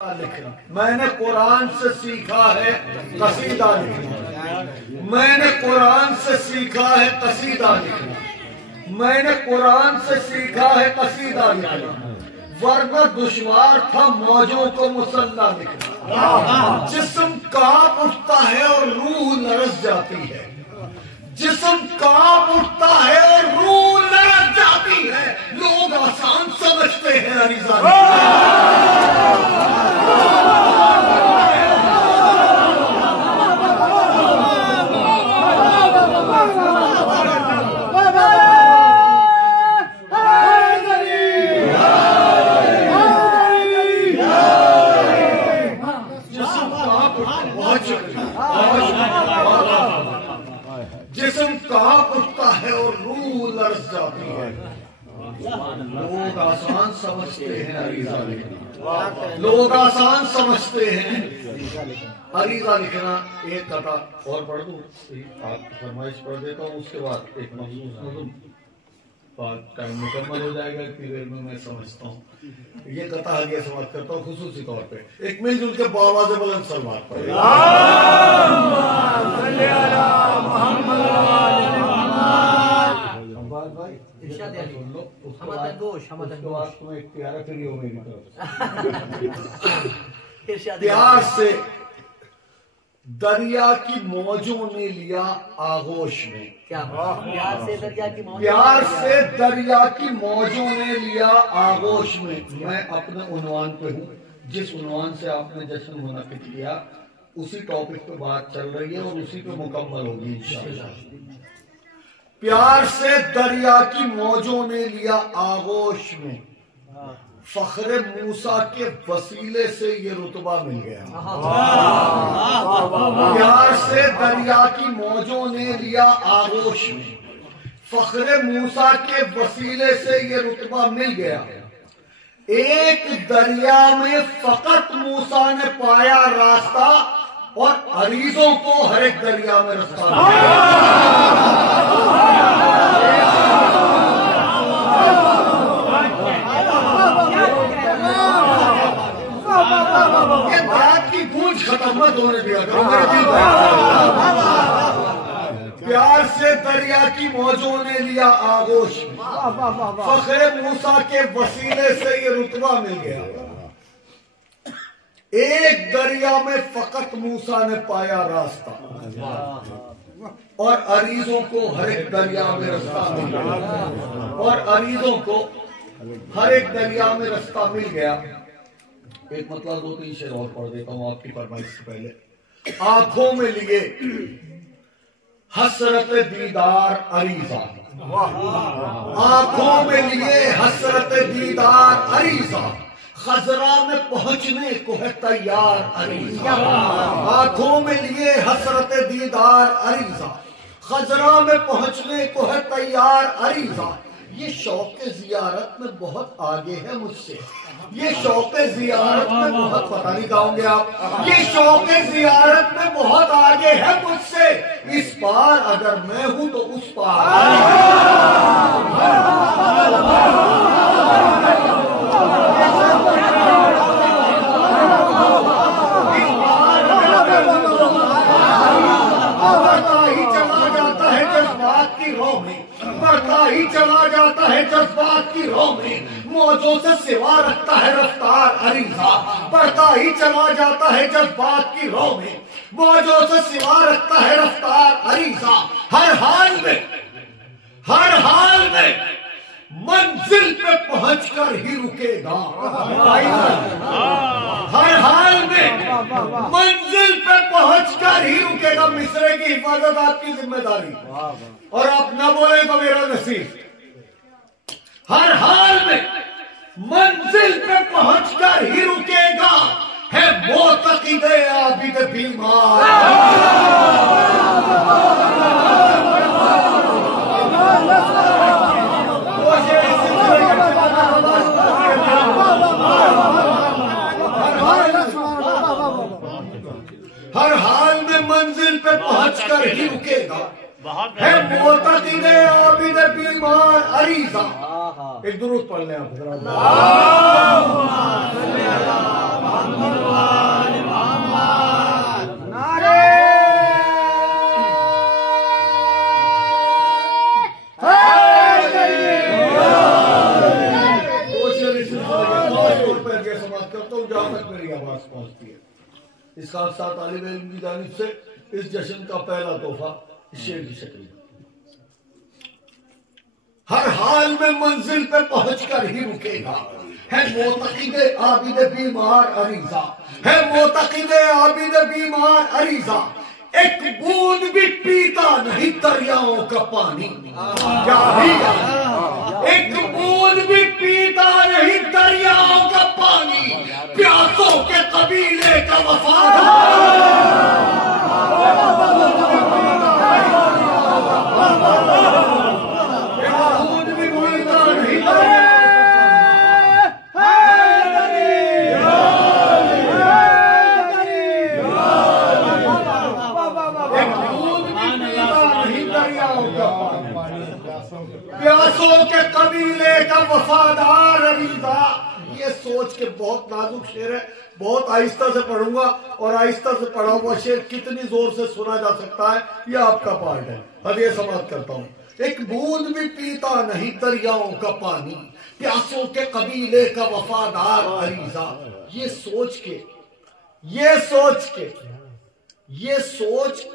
لکھنا، میں نے قرآن سے سیکھا ہے قصیدہ لکھنا، میں نے قرآن سے سیکھا ہے قصیدہ لکھنا، میں نے قرآن سے سیکھا ہے قصیدہ لکھنا، ورنہ دشوار تھا موجوں کو مسلح لکھنا۔ جسم کانپ اٹھتا ہے اور روح لرز جاتی ہے، جسم کانپ اٹھتا ہے اور روح لرز جاتی ہے، لوگ آسان سمجھتے ہیں عریضہ جسم کانپ اٹھتا ہے اور روح لرز جاتی ہے، لوگ آسان سمجھتے ہیں عریضہ لکھنا، لوگ آسان سمجھتے ہیں عریضہ لکھنا۔ ایک قطع اور پڑھ دوں، آپ کی فرمائش پڑھ دیتا ہوں، اس کے بعد ایک مخصوص نظم ٹائم مکمل ہو جائے گا، اتنی دیر میں سمجھتا ہوں۔ یہ قطع آگے سماعت کرتا ہوں خصوصی طور پہ، ایک مل جل کے بآواز بلند سلوات پڑھیں۔ پیار سے دریا کی موجوں نے لیا آغوش میں، پیار سے دریا کی موجوں نے لیا آغوش میں۔ میں اپنے عنوان پہ ہوں، جس عنوان سے آپ نے جشن منعقد کیا اسی ٹاپک پہ بات چل رہی ہے اور اسی پہ مکمل ہوگی انشاءاللہ۔ پیار سے دریا کی موجوں نے لیا آغوش میں، فخر موسیٰ کے وسیلے سے یہ رتبہ مل گیا۔ پیار سے دریا کی موجوں نے لیا آغوش میں، فخر موسیٰ کے وسیلے سے یہ رتبہ مل گیا۔ ایک دریا میں فقط موسیٰ نے پایا راستہ، اور عریضوں کو ہر ایک دریا میں رستہ یہ بات کی گونج ختم مت ہونے دیا کرو میرے دل میں۔ پیار سے دریا کی موجوں نے لیا آغوش، فخر موسیٰ کے وسیلے سے یہ رتبہ مل گیا۔ ایک دریا میں فقط موسیٰ نے پایا راستہ، اور عریضوں کو ہر ایک دریا میں رستہ مل گیا، اور عریضوں کو ہر ایک دریا میں رستہ مل گیا۔ ایک مطلب دو تین شعر اور پڑھ دیتا ہوں آپ کی فرمائش سے پہلے۔ آنکھوں میں لیے حسرت دیدار عریضہ، آنکھوں میں لیے حسرت دیدار عریضہ، خضرا میں پہنچنے کو ہے تیار عریضہ۔ آنکھوں میں لیے حسرت دیدار عریضہ، خضرا میں پہنچنے کو ہے تیار عریضہ۔ یہ شوق زیارت میں بہت آگے ہے مجھ سے، یہ شوق زیارت میں بہت، پتہ نہیں کہوں گے آپ، یہ شوق زیارت میں بہت آگے ہے مجھ سے، اس پار اگر میں ہوں تو اس پار۔ بڑھتا ہی چلا جاتا ہے جذبات کی رو میں، موجوں سے سوا رکھتا ہے رفتار عریضہ، بڑھتا ہی چلا جاتا ہے جذبات کی رو میں، موجوں سے سوا رکھتا ہے رفتار عریضہ۔ ہر حال میں، ہر حال میں منزل پہ پہنچ کر ہی رکے گا، ہر حال میں منزل پہ پہنچ کر ہی رکے گا۔ مصرے کی حفاظت آپ کی ذمہ داری، اور آپ نہ بولیں تو میرا نصیب۔ ہر حال میں منزل پہ پہنچ کر ہی رکے گا، ہے معتقد عابد بیمار۔ ہر حال میں منزل پہ پہنچ کر ہی رکے گا، ہے معتقد عابد بیمار عریضہ۔ ایک درود پڑھ لیں آپ۔ جہاں تک میری آواز پہنچتی ہے. اس خاکسار طالب علم کی جانب سے اس جشن کا پہلا تحفہ اس شعر کی شکل ہے. ہر حال میں منزل پہ پہنچ کر ہی رکے گا، ہے معتقد عابد بیمار عریضہ، ہے معتقد عابد بیمار عریضہ، ایک بوند بھی پیتا نہیں دریاؤں کا پانی. ایک بوند بھی پیتا نہیں دریاؤں کا پانی، پیاسوں کے قبیلے کا وفادار. پیاسوں کے قبیلے کا وفادار عریضہ. یہ سوچ کے بہت نازک شعر ہے، بہت آہستہ سے پڑھوں گا، اور آہستہ سے پڑھا ہوا شعر کتنی زور سے سنا جا سکتا ہے یہ آپ کا پارٹ ہے. اب یہ سماعت کرتا ہوں. ایک بوند بھی پیتا نہیں دریاؤں کا پانی، پیاسوں کے قبیلے کا وفادار عریضہ. یہ سوچ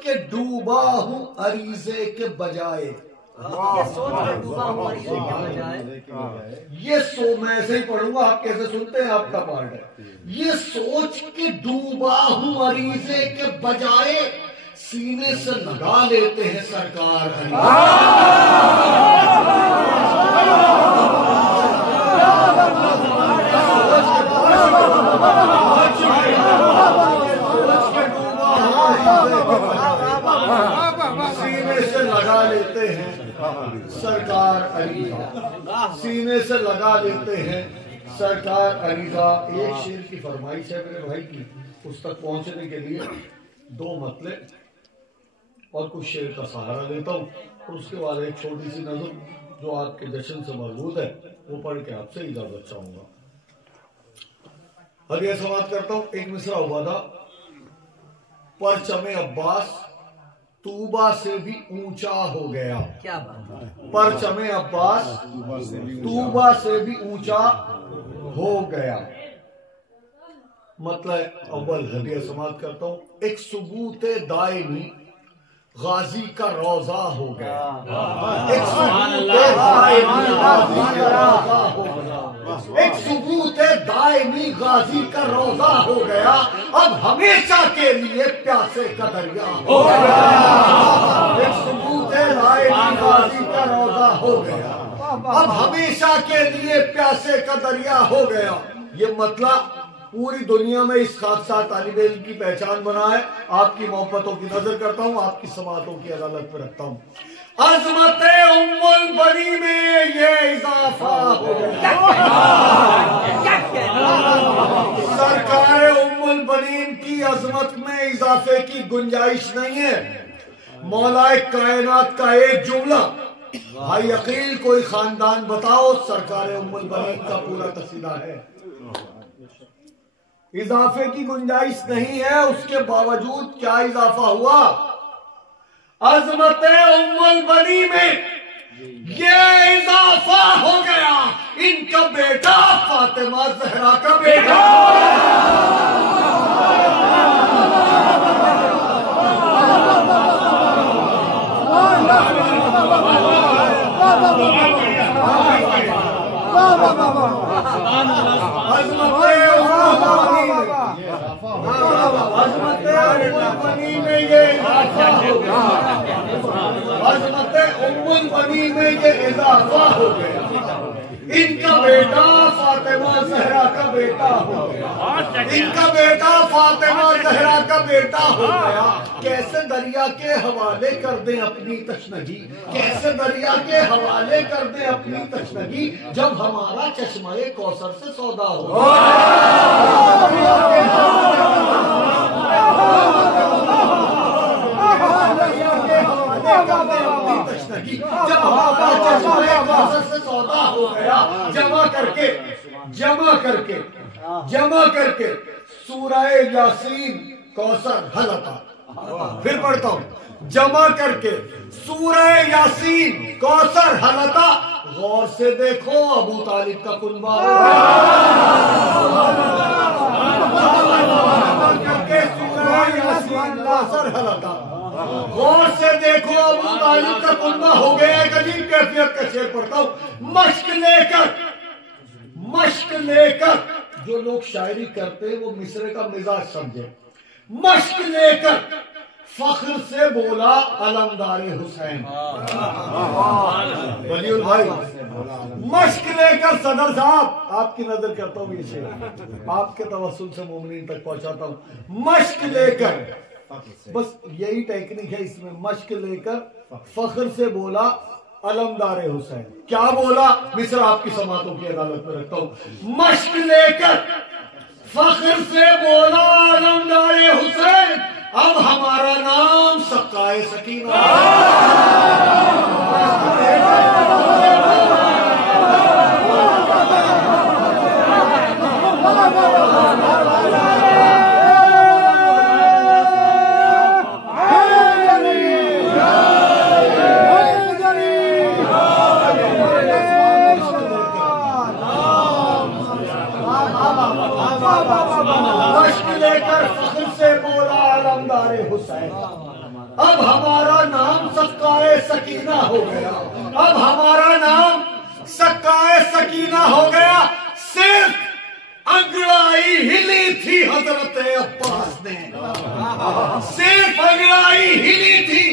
کے ڈوبا ہوں عریضے کے بجائے. یہ میں ایسے ہی پڑھوں گا، آپ کیسے سنتے ہیں آپ کا پارٹ ہے. یہ سوچ کے ڈوبا ہوں عریضے کے بجائے، سینے سے لگا لیتے ہیں سرکار سینے سے لگا لیتے ہیں سرکار عریضہ، سینے سے لگا لیتے ہیں سرکار عریضہ. ایک شعر کی فرمائش ہے میرے بھائی کی، اس تک پہنچنے کے لیے دو مطلب اور کچھ شعر کا سہارا لیتا ہوں، اور اس کے بعد ایک چھوٹی سی نظم جو آپ کے جشن سے مربوط ہے وہ پڑھ کے آپ سے اجازت چاہوں گا. اب یہ سماعت کرتا ہوں. ایک مصرع ہوا تھا، پرچم عباس طوبہ سے بھی اونچا ہو گیا. پرچم عباس طوبہ سے بھی اونچا ہو گیا. مطلب اول ہدیہ سماعت کرتا ہوں. ایک ثبوت دائمی غازی کا روضہ ہو گیا. ایک ثبوت دائمی غازی کا روضہ ہو گیا، اب ہمیشہ کے لیے پیاسے کا دریا ہو گیا. ایک ثبوت دائمی غازی کا روضہ ہو گیا، اب ہمیشہ کے لیے پیاسے کا دریا ہو گیا. یہ مطلب پوری دنیا میں اس خاکسار طالب علم کی پہچان بنا ہے. آپ کی محبتوں کی نظر کرتا ہوں، آپ کی سماعتوں کی عدالت پہ رکھتا ہوں. عظمت ام البنی میں یہ اضافہ ہو گیا. سرکار ام البنین کی عظمت میں اضافے کی گنجائش نہیں ہے. مولا کائنات کا ایک جملہ، بھائی عقیل کوئی خاندان بتاؤ سرکار ام البنین کا پورا قصیدہ ہے. اضافے کی گنجائش نہیں ہے، اس کے باوجود کیا اضافہ ہوا؟ عظمت ام البنی میں یہ اضافہ ہو گیا، ان کا بیٹا فاطمہ زہرا کا بیٹا. عظمت ام البنی میں یہ اضافہ ہو گیا، ان کا بیٹا فاطمہ زہرا کا بیٹا ہو گیا، ان کا بیٹا فاطمہ زہرا کا بیٹا ہو گیا. کیسے دریا کے حوالے کر دیں اپنی تشنگی، کیسے دریا کے حوالے کر دیں اپنی تشنگی، جب ہمارا چشمہ کوثر سے سودا ہو. جب ہمارا چشمہ کوثر سے سودا ہو گیا، جمع کر کے سورہ یاسین کوثر حلقہ. پھر پڑھتا ہوں. جمع کر کے سورہ یاسین کوثر حلقہ. غور سے دیکھو ابو طالب کا کنبہ. شاعری کا کنبہ ہو گیا، ایک عجیب کیفیت کا شعر پڑھتا ہوں، مشق لے کر جو لوگ شاعری کرتے ہیں وہ مصرے کا مزاج سمجھے، مشق لے کر فخر سے بولا علمدار حسین، ولی بھائی مشق لے کر صدر صاحب آپ کی نظر کرتا ہوں، یہ شعر آپ کے توسل سے مومنین تک پہنچاتا ہوں، مشق لے کر، بس یہی ٹیکنیک ہے اس میں، مشق لے کر فخر سے بولا علمدار حسین، کیا بولا؟ مصر آپ کی سماعتوں کی عدالت میں رکھتا ہوں، مشق لے کر فخر سے بولا علمدار حسین، اب ہمارا نام سقائے سکینہ، اب ہمارا نام سقائے سکینہ ہو گیا، اب ہمارا نام سقائے سکینہ ہو گیا، صرف انگڑائی ہلی تھی حضرت عباس نے، صرف انگڑائی ہلی تھی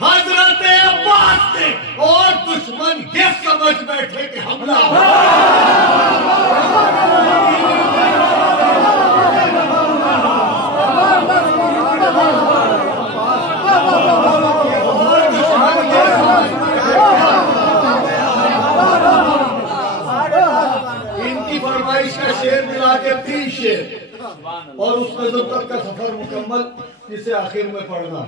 حضرت عباس نے، اور دشمن یہ سمجھ بیٹھے کہ حملہ شعر ملا کے 3 شعر اور اس نظم تک کا سفر مکمل، جسے آخر میں پڑھنا،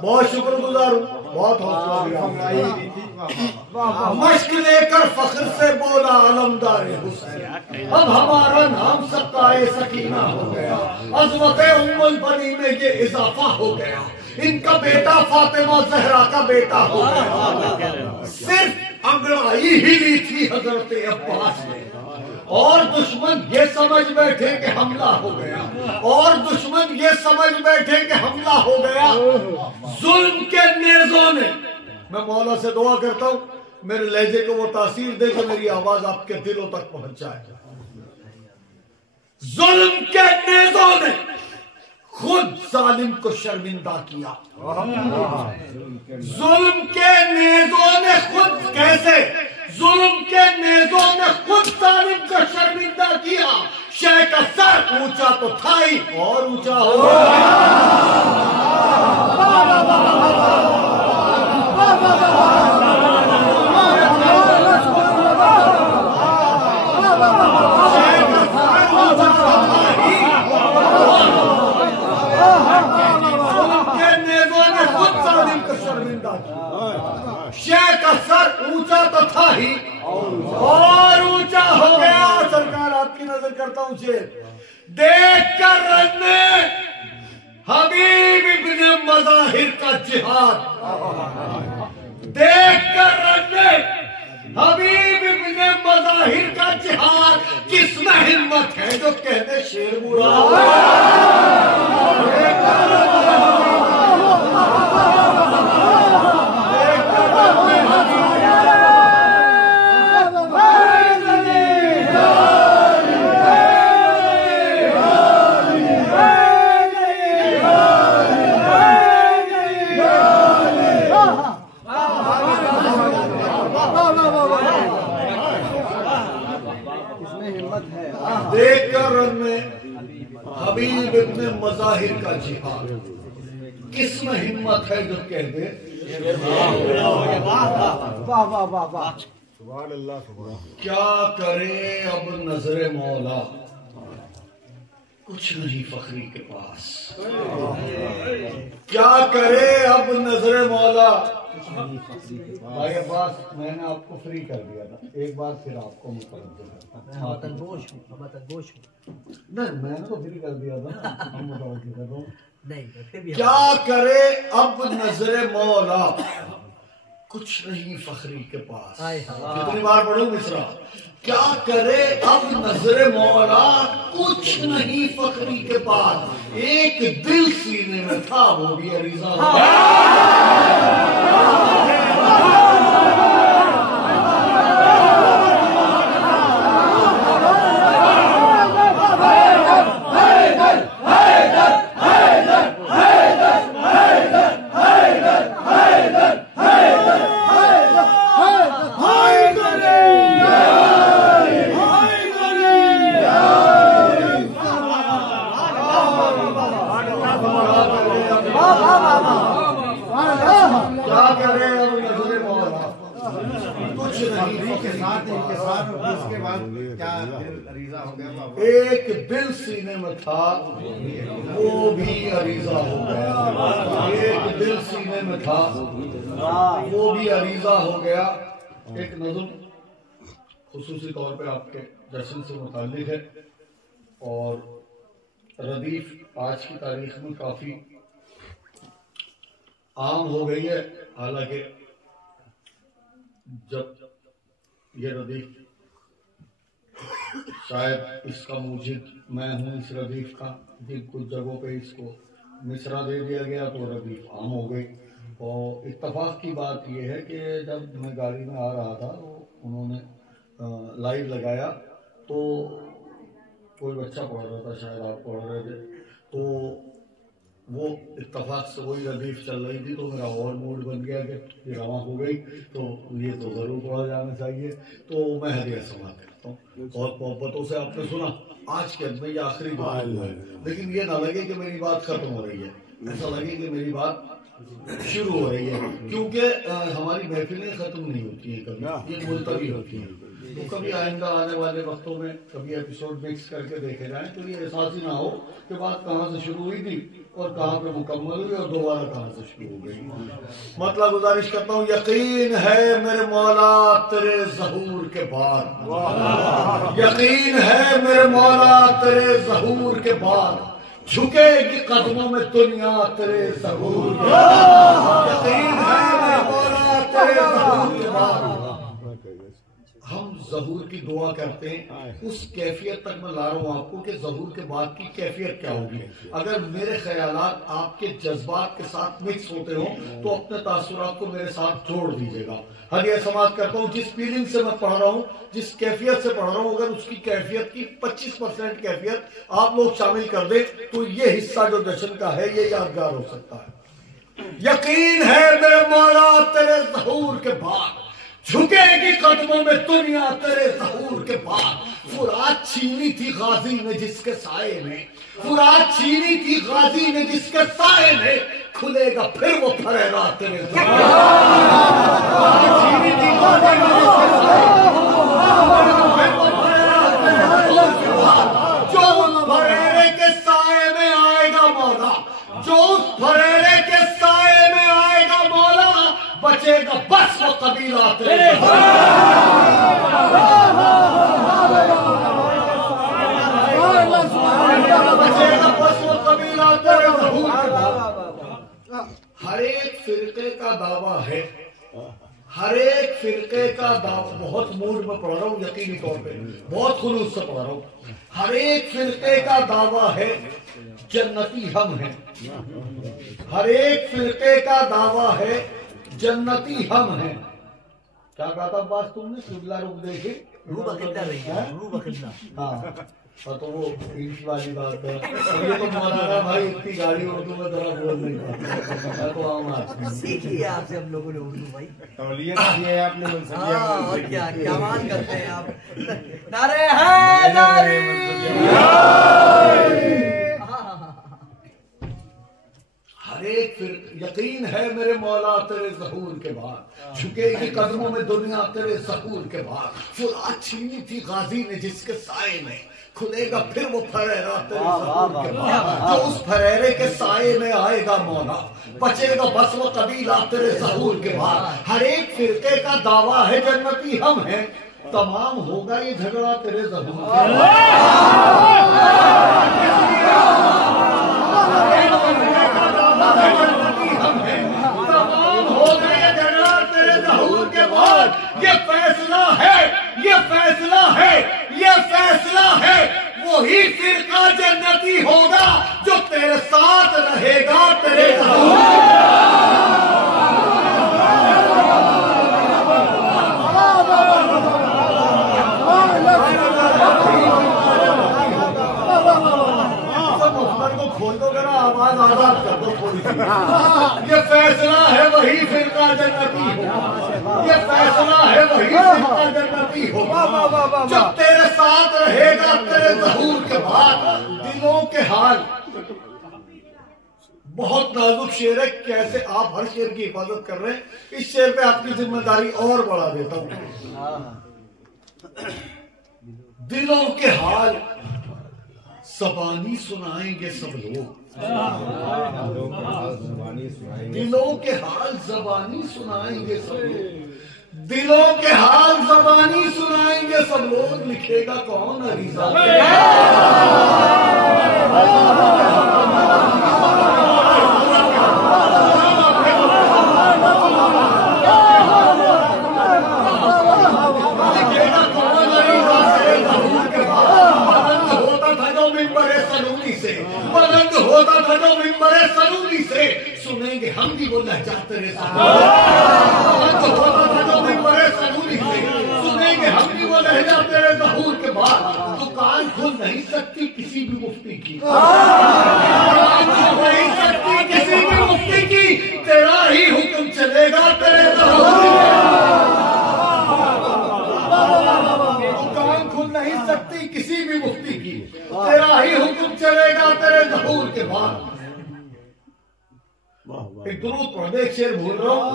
بہت شکر گزار ہوں، بہت حوصلہ دیا، مشق لے کر فخر سے بولا علمدار حسین، اب ہمارا نام سقائے سکینہ ہو گیا، عظمت ام البنی میں یہ اضافہ ہو گیا، ان کا بیٹا فاطمہ زہرا کا بیٹا ہو گیا، صرف انگڑائی ہلی تھی حضرت عباس نے، اور دشمن یہ سمجھ بیٹھے کہ حملہ ہو گیا، اور دشمن یہ سمجھ بیٹھے کہ حملہ ہو گیا، ظلم کے نیزوں نے، میں مولا سے دعا کرتا ہوں میرے لہجے کو وہ تاثیر دے کہ میری آواز آپ کے دلوں تک پہنچ جائے، ظلم کے نیزوں نے خود ظالم کو شرمندہ کیا، ظلم کے نیزوں نے خود، کیسے؟ ظلم کے نیزوں نے خود ظالم کو شرمندہ کیا، شے کا سر اونچا تو تھا ہی اور اونچا ہو گیا، شے کا سر اونچا تو تھا ہی اور اونچا ہو گیا، سرکار آپ کی نظر کرتا ہوں شعر، دیکھ کر رننے حبیب ابن مظاہر کا جہاد، دیکھ کر رننے حبیب ابن مظاہر کا جہاد، کس میں ہمت ہے جو کہتے شیر برا، دیکھ کر رن میں حبیب ابن مظاہر کا جہاد، کس میں ہمت ہے جو کہہ دے، کیا کرے اب نظر مولا، کچھ نہیں فخری کے پاس، کیا کرے اب نظر مولا، بھائی عباس میں نے آپ کو فری کر دیا تھا، ایک بار پھر آپ کو متوجہ کرتا ہوں، نہیں میں نے تو فری کر دیا تھا، ہم متوجہ کر رہا ہوں، کیا کرے اب نظر مولا، کچھ نہیں فخری کے پاس، کتنی بار پڑھوں مصرع، کیا کرے اب نظر مولا، کچھ نہیں فخری کے پاس، ایک دل سینے میں تھا وہ بھی عریضہ کیا کر رہے ہیں نظر مولا کچھ نہیں کے ساتھ اس کے بعد کیا عریضہ ہو گیا؟ ایک دل سینے میں تھا وہ بھی عریضہ ہو گیا. ایک دل سینے میں تھا وہ بھی عریضہ ہو گیا. ایک نظم خصوصی طور پہ آپ کے جشن سے متعلق ہے اور ردیف آج کی تاریخ میں کافی عام ہو گئی ہے. حالانکہ جب یہ ردیف شاید اس کا موجد میں ہوں اس ردیف کا، کچھ جگہوں پہ اس کو مصرع دے دیا گیا تو ردیف عام ہو گئی. اور اتفاق کی بات یہ ہے کہ جب میں گاڑی میں آ رہا تھا انہوں نے لائیو لگایا تو کوئی بچہ پڑھ رہا تھا، شاید آپ پڑھ رہے تھے، تو وہ اتفاق سے وہی ردیف چل رہی تھی تو میرا اور موڈ بن گیا کہ یہ رواں ہو گئی تو یہ تو ضرور پڑھا جانا چاہیے. تو میں ہدیہ سماعت کرتا ہوں. بہت محبتوں سے آپ نے سنا. آج کے دن میں یہ آخری بات ہے، لیکن یہ نہ لگے کہ میری بات ختم ہو رہی ہے، ایسا لگے کہ میری بات شروع ہو رہی ہے، کیونکہ ہماری محفلیں ختم نہیں ہوتی ہیں، کبھی یہ ملتوی ہوتی ہیں. تو کبھی آئندہ آنے والے وقتوں میں کبھی ایپیسوڈ مکس کر کے دیکھے جائیں تو یہ احساس ہی نہ ہو کہ بات کہاں سے شروع ہوئی تھی اور کہاں پہ مکمل ہوئی اور دوبارہ کہاں سے شروع ہو گئی. مطلب گزارش کرتا ہوں، یقین ہے میرے مولا تیرے ظہور کے بعد، یقین ہے میرے مولا تیرے ظہور کے بعد جھکے گی قدموں میں دنیا تیرے ظہور کے بعد. یقین ہے میرے مولا تیرے ظہور کے بعد. ہم ظہور کی دعا کرتے ہیں، اس کیفیت تک میں لا رہا ہوں آپ کو کہ ظہور کے بعد کی کیفیت کیا ہوگی. اگر میرے خیالات آپ کے جذبات کے ساتھ مکس ہوتے ہوں تو اپنے تاثرات کو میرے ساتھ جوڑ دیجیے گا. ہدیہ سماعت کرتا ہوں. جس فیلنگ سے میں پڑھ رہا ہوں، جس کیفیت سے پڑھ رہا ہوں، اگر اس کی کیفیت کی 25% کیفیت آپ لوگ شامل کر دیں تو یہ حصہ جو جشن کا ہے یہ یادگار ہو سکتا ہے. یقین ہے میرے مولا تیرے ظہور کے بعد جھکے گی قدموں میں دنیا تیرے ظہور کے بعد. فرات چھینی تھی غازی نے جس کے سائے میں، فرات چھینی تھی غازی نے جس کے سائے میں، کھلے گا پھر وہ پھریرا تیرے ظہور. فرات چھینی تھی غازی نے جس کے سائے میں، جو اس پھریرے کے سائے میں آئے گا مولا، جو اس پھریرے کے سائے میں آئے گا مولا، بچے گا بس وہ قبیلہ تیرے بچے گا بس وہ قبیلہ تیرے ظہور کے بعد. ہر ایک فرقے کا دعویٰ ہے، ہر ایک فرقے کا دعویٰ. بہت موڈ میں پڑھ رہا ہوں، یقینی طور پہ بہت خلوص سے پڑھ رہا ہوں. ہر ایک فرقے کا دعویٰ ہے جنتی ہم ہیں، ہر ایک فرقے کا دعویٰ ہے جنتی ہم ہیں. کیا کہا تھا بات تم نے؟ قبلہ رخ دیکھے روح بخلنا رہی ہے، روح بخلنا. ہاں تو وہ انگلش والی بات ہے. یہ تو مولانا بھائی اتنی گاڑی اردو میں ذرا بول نہیں پاتا تو عام آدمی سیکھیے آپ سے ہم لوگوں نے اردو بھائی. تولیہ کی ہے آپ نے منصبیہ. اور کیا کمال کرتے ہیں آپ. نعرہ حیدری. ہر ایک یقین ہے میرے مولا تیرے ظہور کے بعد جھکے گی قدموں میں دنیا تیرے ظہور کے بعد. فرات چھینی تھی غازی نے جس کے سائے میں، کھلے گا پھر وہ پھریرا تیرے ظہور کے بعد. جو اس پھریرے کے سائے میں آئے گا مولا، بچے گا بس وہ قبیلہ تیرے ظہور کے بعد. ہر ایک فرقے کا دعویٰ ہے جنتی ہم ہیں، تمام ہوگا یہ جھگڑا تیرے ظہور کے بعد. تمام ہو گئے جھگڑا تیرے ظہور کے بعد. یہ فیصلہ ہے، یہ فیصلہ ہے، یہ فیصلہ ہے. وہی فرقہ جنتی ہوگا جو تیرے ساتھ رہے گا تیرے ظہور کے کھول دو ذرا، آواز آزاد کر دو تھوڑی سی. یہ فیصلہ ہے وہی فرقہ جنتی ہوگا، یہ فیصلہ ہے وہی فرقہ جنتی ہوگا جو تیرے ساتھ رہے گا تیرے ظہور کے بعد. دلوں کے حال بہت نازک شعر ہے، کیسے آپ ہر شعر کی حفاظت کر رہے ہیں، اس شعر پہ آپ کی ذمہ داری اور بڑھا دیتا ہوں۔ دلوں کے حال زبانی سنائیں گے سب لوگ، دلوں کے حال زبانی سنائیں گے سب لوگ، دلوں کے حال زبانی سنائیں گے سب لوگ، لکھے گا کون عریضہ؟ بلند ہوتا تھا جو ممبر سنونی سے، سنیں گے ہم بھی وہ لہجہ تیرے ساتھ، بلند ہوتا تھا جو ممبر سنونی سے، سنیں گے ہم بھی وہ لہجہ تیرے ظہور کے بعد، دکان کھل نہیں سکتی کسی بھی مفتی کی، دکان کھل نہیں سکتی کسی بھی مفتی کی، تیرا ہی حکم چلے گا تیرے ظہور کے بعد، دکان کھل نہیں سکتی کسی بھی مفتی کی، تیرا ہی حکم چلے گا تیرے ظہور کے بعد۔ ایک درود پڑھ دے، ایک شعر بھول رہا ہوں،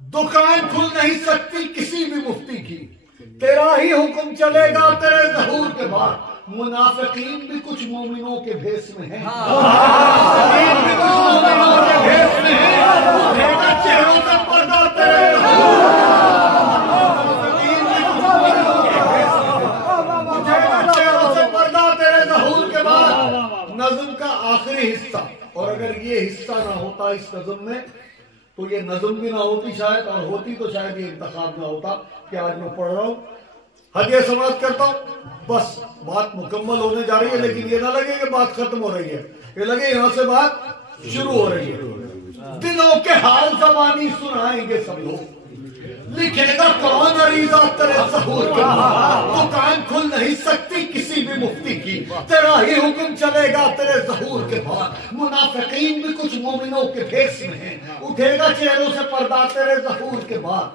دکان کھل نہیں سکتی کسی بھی مفتی کی، تیرا ہی حکم چلے گا تیرے ظہور کے بعد، منافقین بھی کچھ مومنوں کے بھیس میں ہیں، منافقین بھی کچھ مومنوں کے بھیس میں ہیں، اٹھے گا چہروں سے پردہ تیرے ظہور، نظم کا آخری حصہ، اور اگر یہ حصہ نہ ہوتا اس نظم میں تو یہ نظم بھی نہ ہوتی شاید، اور ہوتی تو شاید یہ انتخاب نہ ہوتا کہ آج میں پڑھ رہا ہوں، ہدیہ سماعت کرتا ہوں، بس بات مکمل ہونے جا رہی ہے، لیکن یہ نہ لگے کہ بات ختم ہو رہی ہے، یہ لگے یہاں سے بات شروع ہو رہی ہے۔ دلوں کے حال زبانی سنائیں گے سب لوگ، لکھے گا کون عریضہ تیرے ظہور کے بعد، دکان کھل نہیں سکتی کسی بھی مفتی کی، تیرا ہی حکم چلے گا تیرے ظہور کے بعد، منافقین بھی کچھ مومنوں کے بھیس میں ہیں، اٹھے گا چہروں سے پردہ تیرے ظہور کے بعد،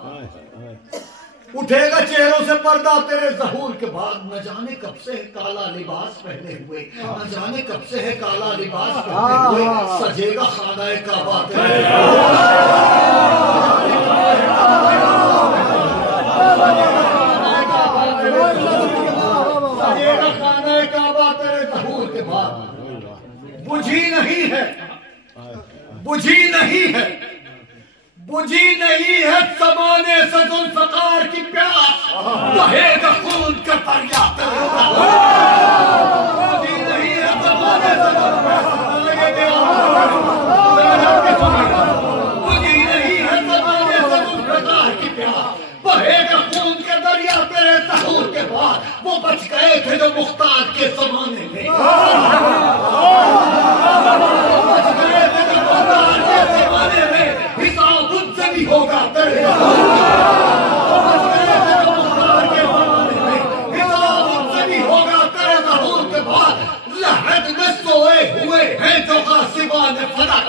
اٹھے گا چہروں سے پردہ تیرے ظہور کے بعد، نہ جانے کب سے ہے کالا لباس پہنے ہوئے، نہ جانے کب سے ہے کالا لباس پہنے ہوئے، سجے گا خانہ کعبہ تیرے خانہ کعبہ تیرے ظہور کے بعد، بجھی نہیں ہے، بجھی نہیں ہے، بجھی نہیں ہے زمانے سے ذوالفقار کی پیاس، بہے گا خون کا دریا تیرے ظہور، بجھی نہیں ہے زمانے سے بجھی نہیں ہے زمانے سے ذوالفقار کی پیاس، بہے گا خون کا دریا تیرے ظہور کے بعد، وہ بچ گئے تھے جو مختار کے زمانے میں، بچ گئے تھے جو مختار کے زمانے میں، حساب ان سے بھی ہوگا تیرے ظہور کے بعد، بچ گئے تھے جو مختار کے زمانے میں، حساب ان سے بھی ہوگا تیرے ظہور کے بعد، لحد میں سوئے ہوئے ہیں جو غاصبان فلک،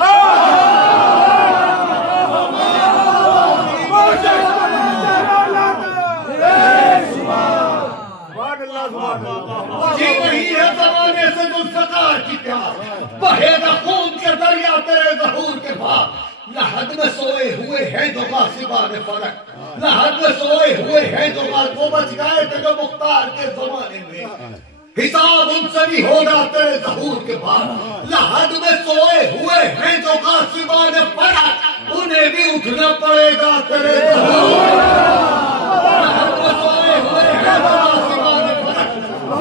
مجھے نہیں ہے زمانے سے ذوالفقار کی پیاس، بہے گا خون کے دریا تیرے ظہور کے بعد، لحد میں سوئے ہوئے ہیں جو غاصبان فلک، لحد میں سوئے ہوئے ہیں جو وہ بچ گئے تھے جو مختار کے زمانے میں، حساب ان سے بھی ہوگا تیرے ظہور کے بعد، لحد میں سوئے ہوئے ہیں جو غاصبان فلک، انہیں بھی اٹھنا پڑے گا تیرے ظہور، لحد میں سوئے ہوئے ہیں جو غاصبان فلک،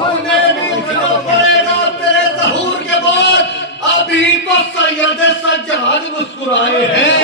انہیں بھی اٹھنا پڑے گا تیرے ظہور کے بعد، ابھی تو سید سجاد مسکرائے ہیں،